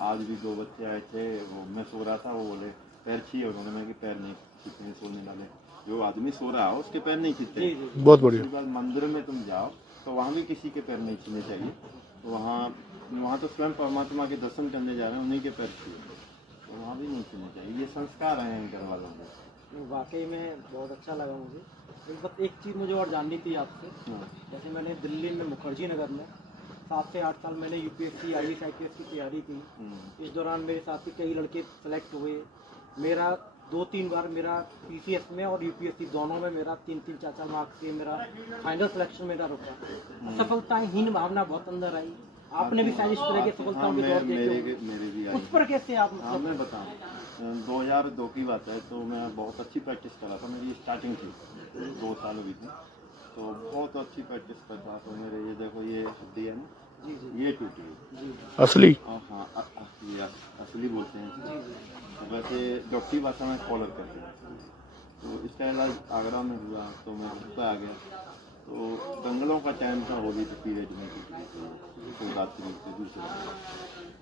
आज भी 2 बच्चे आए थे, वो मैं सो रहा था, वो बोले पैर छीए उन्होंने, मैं कि पैर नहीं खींचने सोने वाले, जो आदमी सो रहा हो उसके पैर नहीं खींचते। बहुत बढ़िया। दूसरी बात, मंदिर में तुम जाओ तो वहाँ भी किसी के पैर नहीं छीने चाहिए, तो वहाँ तो स्वयं परमात्मा के दर्शन करने जा रहे हैं, उन्हीं के पैर छीए, तो वहाँ भी नहीं छीने चाहिए। ये संस्कार हैं घर वालों के। वाकई में बहुत अच्छा लगा मुझे। बस एक चीज़ मुझे और जाननी थी आपसे, जैसे मैंने दिल्ली में मुखर्जी नगर में 7 से 8 साल मैंने यूपीएससी IAS IPS की तैयारी की। इस दौरान मेरे साथ भी कई लड़के सेलेक्ट हुए। मेरा 2-3 बार मेरा PCS में और UPSC दोनों में मेरा 3-3 4-4 मार्क्स से मेरा फाइनल सिलेक्शन मेरा रुका। सफलताहीन भावना बहुत अंदर आई। आपने भी शायद इस तरह की सफलताओं के दौर देखे, मेरे भी उस पर कैसे आप मैं बताऊँ, 2002 की बात है, तो मैं बहुत अच्छी प्रैक्टिस कर रहा था, मेरी स्टार्टिंग थी, 2 साल हुई थी, तो बहुत अच्छी प्रैक्टिस कर रहा था। मेरे ये देखो, ये हड्डी है ना, ये टूटी है असली। हाँ, ये असली बोलते हैं, वैसे डॉक्टरी भाषा में कॉलर करते हैं। तो इसका इलाज आगरा में हुआ, तो मैं घर पर आ गया, तो दंगलों का टाइम था, होली के पीरियड में शिवरात्रि के दूसरे,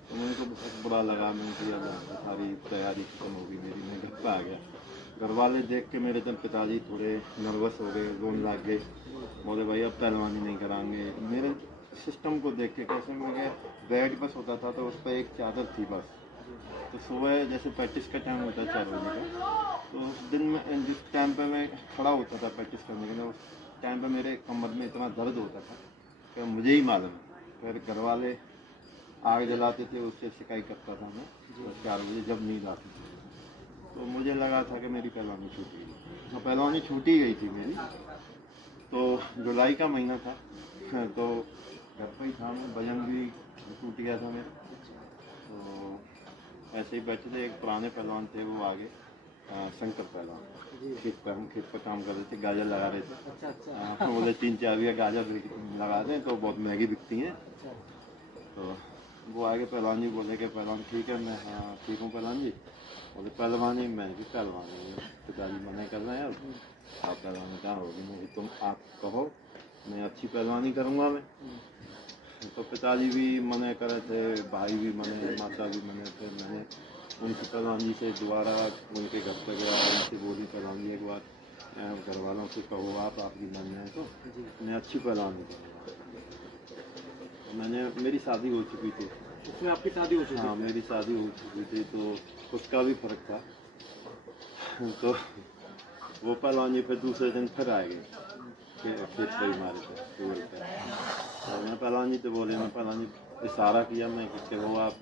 तो मेरे को बहुत बुरा लगा। मैंने किया, सारी तैयारी खत्म हो गई मेरी, मैं घर पर आ गया। घर वाले देख के मेरे तब पिताजी थोड़े नर्वस हो गए, रोने लग गए, बोले भाई अब पहलवानी नहीं कराएंगे। मेरे सिस्टम को देख के कैसे, मैं बेड बस होता था तो उस पर एक चादर थी बस, तो सुबह जैसे प्रैक्टिस का टाइम होता है 4 बजे का, तो उस दिन में जिस टाइम पे मैं खड़ा होता था प्रैक्टिस करने के लिए, उस टाइम पे मेरे कमर में इतना दर्द होता था कि मुझे ही मालूम है। फिर घर वाले आग जलाते थे, उससे शिकायत करता था मैं 4 बजे जब नींद आती थी, तो मुझे लगा था कि मेरी पहलवानी छूट गई। तो पहलवानी छूटी गई थी मेरी, तो जुलाई का महीना था, तो घर पर ही था मैं, वजन भी टूट गया था मेरा। तो ऐसे ही बैठे थे, एक पुराने पहलवान थे, वो आगे शंकर पहलवान, खेत पर काम कर रहे थे, गाजर लगा रहे थे। अच्छा। बोले 3-4 बीघा गाजर लगा दें तो बहुत महंगी बिकती हैं। तो वो आगे पहलवान जी बोले कि पहलवान ठीक है, मैं हाँ ठीक हूँ पहलवान जी। बोले पहलवानी, मैंने भी पहलवानी, पिताजी मना कर रहे हैं, अब आप पहलवानी कहाँ होगी, मैं तुम आप कहो, मैं अच्छी पहलवानी करूँगा मैं। तो पिताजी भी मना करे थे, भाई भी मने, माता भी मने थे। मैंने उनसे पहलवान जी से दोबारा उनके घर पर गया, उनसे बोली पहलवान जी एक बार घर वालों से कहो, आपकी मन है तो मैं अच्छी पहलवानी करूँगा। तो मैंने, मेरी शादी हो चुकी थी उसमें, आपकी शादी हो चुकी? हाँ, मेरी शादी हो चुकी थी, तो उसका भी फर्क था। तो वो पहलवान जी फिर दूसरे दिन फिर आए गए खेत पर ही मारे थे टूर पर। तो मैं पहलवान जी तो बोले, मैं पहलवान जी इशारा किया, मैं कि वो आप,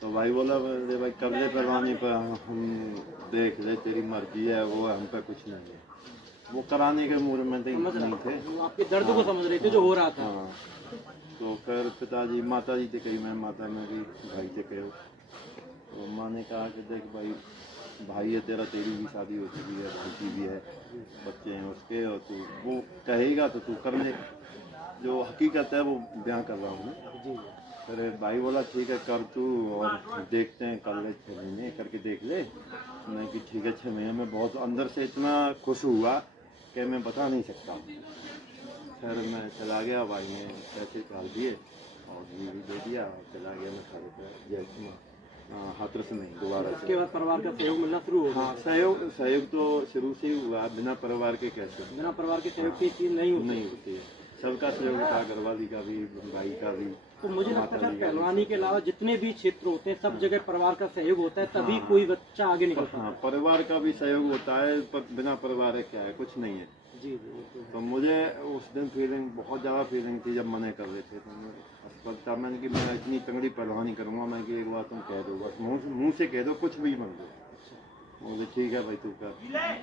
तो भाई बोला भाई कर ले पहलवानी पर, हम देख ले, तेरी मर्जी है, वो हम पे कुछ नहीं है। वो कराने के मूड में नहीं थे, आपके दर्द को समझ रहे थे जो हो रहा था। हाँ। तो फिर पिताजी, माता जी से कही, मैं माता में भी भाई से कहो, तो माँ ने कहा कि देख भाई है तेरा, तेरी भी शादी हो चुकी है, भाई की भी है, बच्चे हैं उसके, और तू वो कहेगा तो तू कर ले, जो हकीकत है वो बयां कर रहा हूँ मैं। फिर भाई बोला ठीक है कर तू, और देखते हैं कर ले, 6 महीने करके देख ले। मैं कि ठीक है, 6 महीने में बहुत अंदर से इतना खुश हुआ कि मैं बता नहीं सकता। फिर मैं चला गया, भाई ने पैसे डाल दिए और ये भी दे दिया, और चला गया मैं सारे पे हाथरस में दोबारा। उसके बाद परिवार का सहयोग मिलना शुरू हो गया? हाँ, सहयोग तो शुरू से ही हुआ, बिना परिवार के कैसे? बिना परिवार के सहयोग की चीज़ नहीं होती है। सबका सहयोग था, घरवाली का भी, भाई का भी। तो मुझे लगता है पहलवानी के अलावा जितने भी क्षेत्र होते हैं सब जगह परिवार का सहयोग होता है, तभी कोई बच्चा आगे निकलता है। हाँ, परिवार का भी सहयोग होता है, पर बिना परिवार है क्या है, कुछ नहीं है। जी। तो मुझे उस दिन फीलिंग, बहुत ज़्यादा फीलिंग थी जब मना कर रहे थे, तो अस्पताल मैंने कि मैं इतनी तगड़ी पहलवानी करूँगा, मैं कि एक बार तुम कह दो, बस मुँह से कह दो, कुछ भी मत दो। मुझे ठीक है भाई तू कर,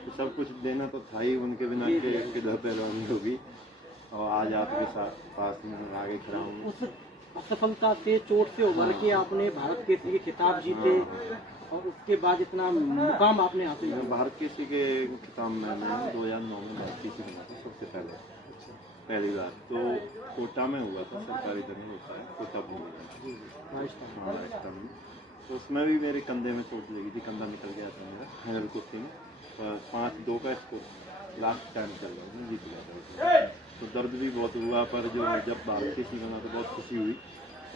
तो सब कुछ देना तो था ही, उनके बिना किधर पहलवानी होगी। और आज आपके साथ पास में आगे खड़ा हूँ। उस असफलता से, चोट से उभर के आपने भारत केसरी के खिताब जीते, और उसके बाद इतना मुकाम आपने हासिल किया। भारत केसरी के खिताब मैंने 2009 में भारत केसरी बना था सबसे पहली बार। तो कोटा में हुआ था, सरकारी दंगल होता है कोटा भूमि, राजस्थान में। तो उसमें भी मेरे कंधे में चोट लगी थी, कंधा निकल गया था मेरा, हैंडल कुश्ती में 5-2 का स्कोर लास्ट टाइम चल रहा था, जीत गया था। तो दर्द भी बहुत हुआ, पर जो जब भारत केसरी बना तो बहुत खुशी हुई,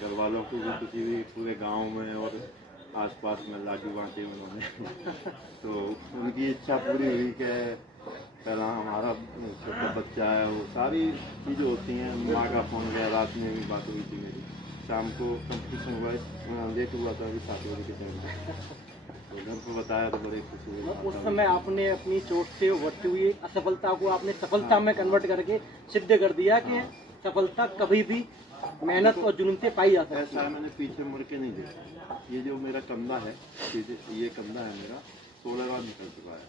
घर वालों को भी खुशी हुई, पूरे गांव में और आसपास में लाडू बांटे उन्होंने। तो उनकी इच्छा पूरी हुई कि पहला हमारा छोटा बच्चा है, वो सारी चीज़ें होती हैं। माँ का फ़ोन गया, रात में भी बात हुई थी मेरी, शाम को कंपटीशन हुआ, लेट हुआ था अभी 7 बजे के टाइम, तो घर को बताया तो बड़े खुशी हुई। उस समय आपने अपनी चोट से उभरती हुई असफलता को आपने सफलता में कन्वर्ट करके सिद्ध कर दिया कि सफलता कभी भी मेहनत और जुनून से पाई जा सकती है। ऐसा मैंने पीछे मुड़ के नहीं देखा। ये जो मेरा कंधा है, ये कंधा है मेरा 16 बार निकल चुका है।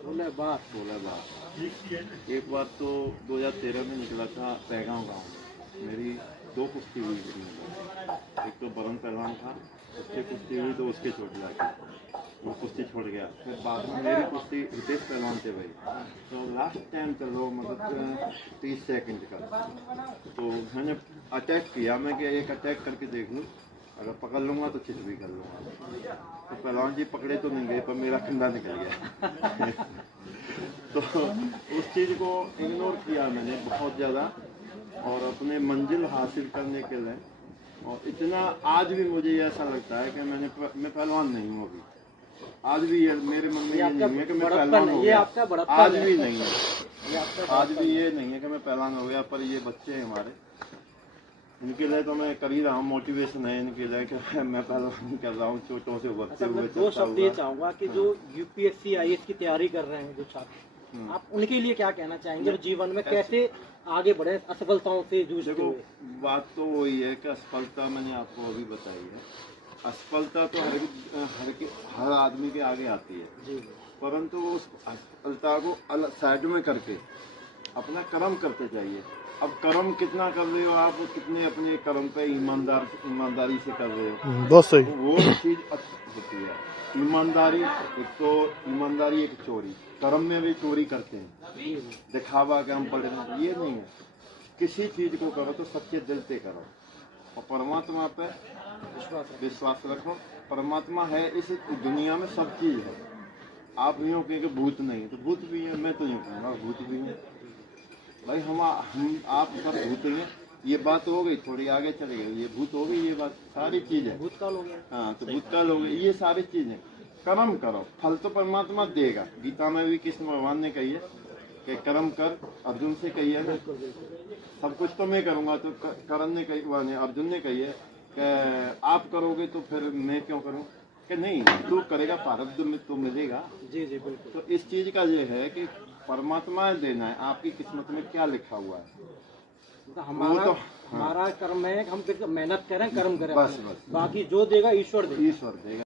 16 बार। 16 बार। एक बार तो 2013 में निकला था पैगांव गाँव में, मेरी 2 कुश्ती हुई थी। एक तो बरन पहलवान था, उससे कुश्ती हुई तो उसके चोट लगी, वो कुश्ती छोड़ गया। फिर बाद में मेरी कुश्ती हितेश पहलवान से भाई, तो लास्ट टाइम चलो मतलब 30 सेकंड का, तो मैंने अटैक किया, मैं कि एक अटैक करके देख लूँ, अगर पकड़ लूँगा तो चिट भी कर लूँगा। तो पहलवान जी पकड़े तो नहीं गए, पर मेरा कंधा निकल गया। तो उस चीज़ को इग्नोर किया मैंने बहुत ज़्यादा, और अपने मंजिल हासिल करने के लिए, और इतना आज भी मुझे ऐसा लगता है कि मैं पहलवान नहीं हूँ अभी। आज भी ये मेरे मन में ये नहीं है कि मैं पहलवान हो गया, आज भी नहीं है, आज भी ये नहीं है कि मैं पहलवान हो गया। पर ये बच्चे हैं हमारे, इनके लिए तो मैं कर ही रहा हूँ, मोटिवेशन है इनके लिए कि मैं पहलवान कर रहा हूँ, चोटों से उभरते हुए। 2 शब्द ये चाहूँगा कि जो यूपीएससी आईएएस की तैयारी कर रहे हैं जो छात्र, आप उनके लिए क्या कहना चाहेंगे और जीवन में कैसे आगे बढ़े असफलताओं से जूझते हुए? बात तो वही है कि असफलता मैंने आपको अभी बताई है, असफलता तो हर आदमी के आगे आती है, परंतु उस असफलता को अलग साइड में करके अपना कर्म करते चाहिए। अब कर्म कितना कर रहे हो आप, कितने अपने कर्म पे ईमानदारी से कर रहे हो, बहुत सही, वो चीज़ अच्छी होती है। ईमानदारी एक तो ईमानदारी, एक चोरी, कर्म में भी चोरी करते हैं, दिखावा के हम पढ़े हैं, ये नहीं है। किसी चीज़ को करो तो सच्चे दिल से करो, और परमात्मा पे विश्वास रखो। परमात्मा है इस दुनिया में, सब चीज़ है। आप यूँ कहेंगे भूत नहीं, तो भूत भी है, मैं तो यूँ कहूँगा भूत भी है भाई। हम आप सब भूत हैं, ये बात हो गई, थोड़ी आगे चले गए, ये भूत हो गई, ये बात सारी चीज़ है, भूतकाल हो गया। हाँ, तो भूतकाल हो गई, ये सारी चीज़ें। कर्म करो, फल तो परमात्मा देगा। गीता में भी कृष्ण भगवान ने कही है कि कर्म कर, अर्जुन से कही है ना, सब कुछ तो मैं करूँगा, तो करण ने कही, अर्जुन ने कही है कि आप करोगे तो फिर मैं क्यों करूँ, कि नहीं तू करेगा प्रारब्ध में तो मिलेगा। जी जी बिल्कुल। तो इस चीज़ का ये है कि परमात्मा देना है, आपकी किस्मत में क्या लिखा हुआ है। तो हमारा कर्म है, हम मेहनत करें, कर्म करें, बस बाकी जो देगा ईश्वर देगा। ईश्वर देगा।